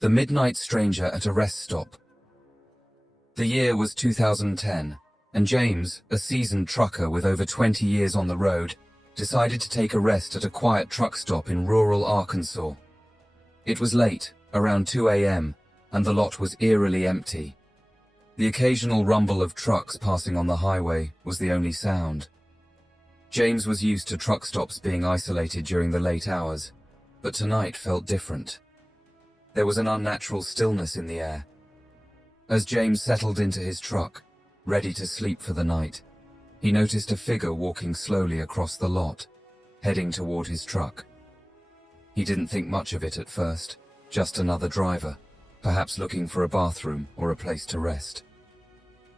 The Midnight Stranger at a Rest Stop. The year was 2010, and James, a seasoned trucker with over 20 years on the road, decided to take a rest at a quiet truck stop in rural Arkansas. It was late, around 2 a.m., and the lot was eerily empty. The occasional rumble of trucks passing on the highway was the only sound. James was used to truck stops being isolated during the late hours, but tonight felt different. There was an unnatural stillness in the air. As James settled into his truck, ready to sleep for the night, he noticed a figure walking slowly across the lot, heading toward his truck. He didn't think much of it at first, just another driver, perhaps looking for a bathroom or a place to rest.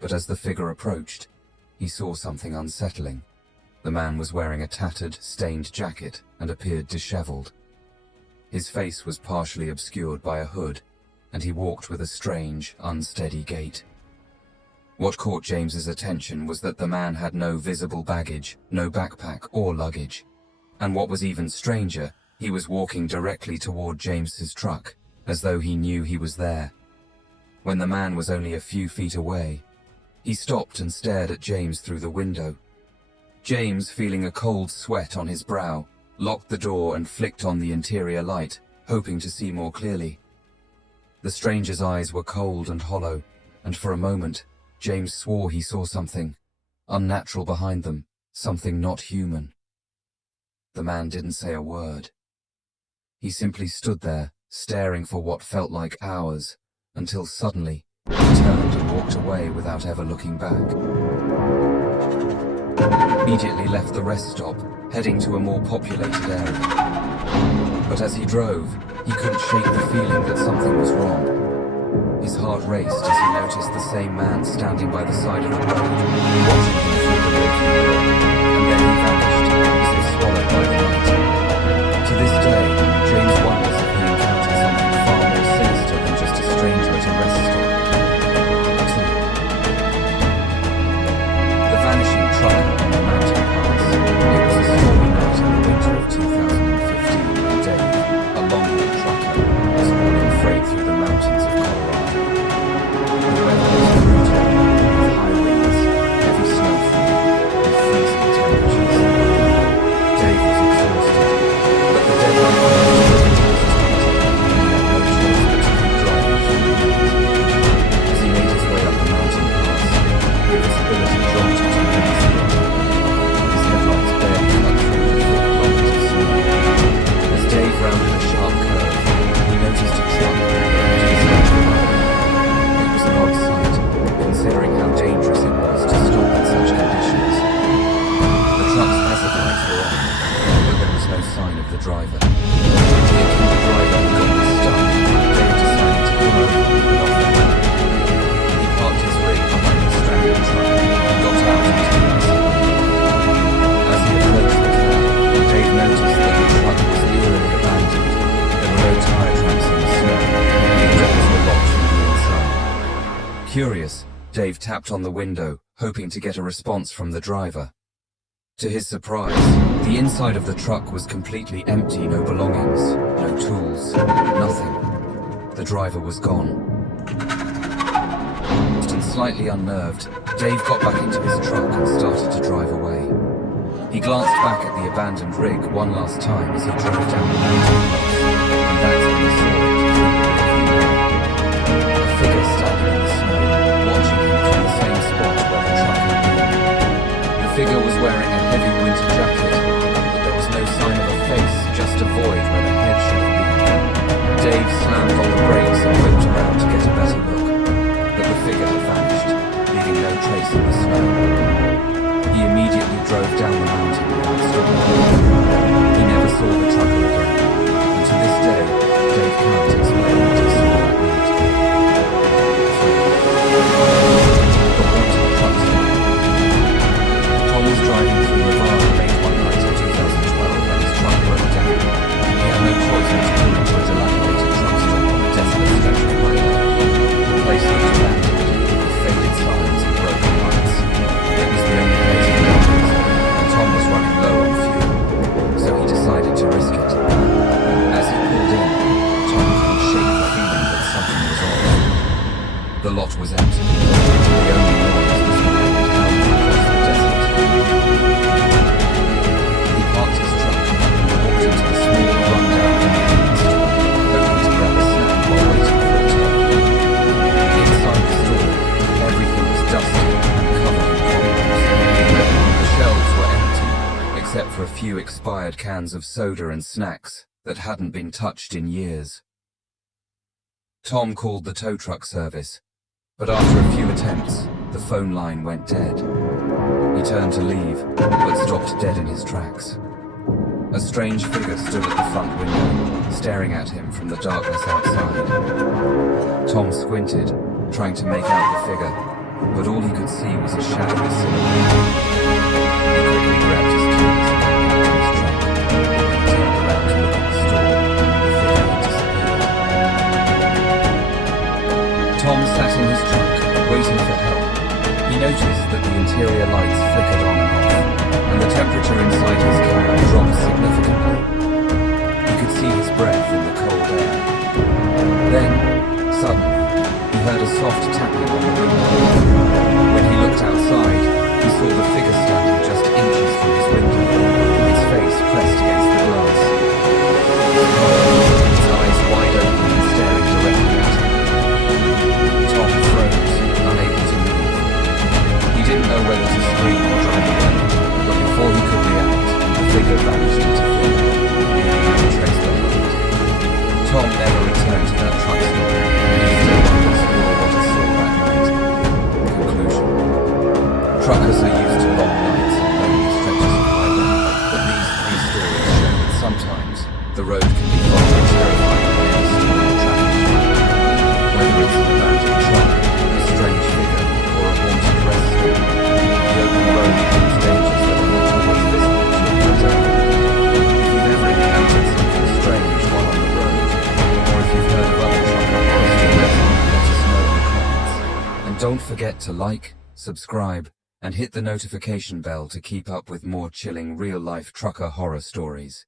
But as the figure approached, he saw something unsettling. The man was wearing a tattered, stained jacket and appeared disheveled. His face was partially obscured by a hood, and he walked with a strange, unsteady gait. What caught James's attention was that the man had no visible baggage, no backpack or luggage. And what was even stranger, he was walking directly toward James's truck, as though he knew he was there. When the man was only a few feet away, he stopped and stared at James through the window. James, feeling a cold sweat on his brow, locked the door and flicked on the interior light, hoping to see more clearly. The stranger's eyes were cold and hollow, and for a moment, James swore he saw something unnatural behind them, something not human. The man didn't say a word. He simply stood there, staring for what felt like hours, until suddenly, he turned and walked away without ever looking back. Immediately left the rest stop, heading to a more populated area. But as he drove, he couldn't shake the feeling that something was wrong. His heart raced as he noticed the same man standing by the side of the road, watching him through the rearview mirror, and then he vanished as if swallowed by the night. To this day, James wonders if he encountered something far more sinister than just a stranger at a rest stop. 2. The vanishing trucker on the mountain pass. It was a stormy night in the winter of 2015 when Dave, a long-haul trucker, was hauling freight through the mountains of Colorado. The weather was brutal, with high winds, heavy snowfall, and freezing temperatures. Dave was exhausted, but the deadline for his journey was tight, and he had no choice but to keep driving through the heat. As he made his way up the mountain pass, the visibility dropped to 2 minutes ago. His headlights barely cut through the thick blanket of snow. As Dave rounded a sharp curve, he noticed a truck to his left behind. It was an odd sight, considering how dangerous it was to stop in such conditions. The truck's hazard lights were on, but there was no sign of the driver. Thinking the driver had gotten stuck, Dave decided to pull over and off the road. He parked his rig behind the stranded truck and got out into the icy wind. As he approached the cab, Dave noticed that the truck was eerily abandoned. There were no tire tracks in the snow, and the doors were locked from the inside. Curious, Dave tapped on the window, hoping to get a response from the driver. To his surprise, the inside of the truck was completely empty, no belongings, no tools, nothing. The driver was gone. And slightly unnerved, Dave got back into his truck and started to drive away. He glanced back at the abandoned rig one last time as he drove down the mountain pass, and that's when he saw it through the rearview mirror. A figure standing in the snow, watching him from the same spot where the truck had been. The figure was wearing a heavy winter jacket, but there was no sign of a face, just a void where the head should have been. Dave slammed on the brakes and whipped around to get a better look, but the figure had vanished, leaving no trace in the snow. He immediately drove down the mountain without stopping. He never saw the trucker again, and to this day, Dave can't explain what he saw that night. The haunted truck stop. Tom was driving through Nevada late one night in 2012 when his truck broke down. He had no choice but to pull into a dilapidated truck stop on a desolate stretch of highway. The place looked abandoned, with faded signs and broken lights. except for a few expired cans of soda and snacks that hadn't been touched in years. Tom called the tow truck service, but after a few attempts, the phone line went dead. He turned to leave, but stopped dead in his tracks. A strange figure stood at the front window, staring at him from the darkness outside. Tom squinted, trying to make out the figure, but all he could see was a shadowy silhouette. He quickly grabbed his keys and got into his truck. When he turned around to look at the store, the figure had disappeared. Tom sat in his truck, waiting for help. He noticed that the interior lights flickered on and off, and the temperature inside his cab dropped significantly. He could see his breath in the cold air. Then, suddenly, he heard a soft tapping on the window. When he looked outside, he saw the figure standing just inches from his window, its face pressed against the glass. Its eyes wide open and staring directly at him. Tom froze, unable to move. He didn't know whether to scream or drive away, but before he could react, the figure vanished into thin air, leaving no trace behind. Tom never returned to that truck stop, and he still wonders what he saw that night. Conclusion. Truckers are used to long nights and lonely stretches of highway, but these three stories show that sometimes the road can be far more terrifying than any storm or traffic jam. Whether it's an abandoned truck, a strange figure, or a haunted rest stop, the open road brings dangers that are not always visible to a observer. If you've ever encountered something strange while on the road, or if you've heard of other trucker horror stories, let us know in the comments. And don't forget to like, subscribe, and hit the notification bell to keep up with more chilling real-life trucker horror stories.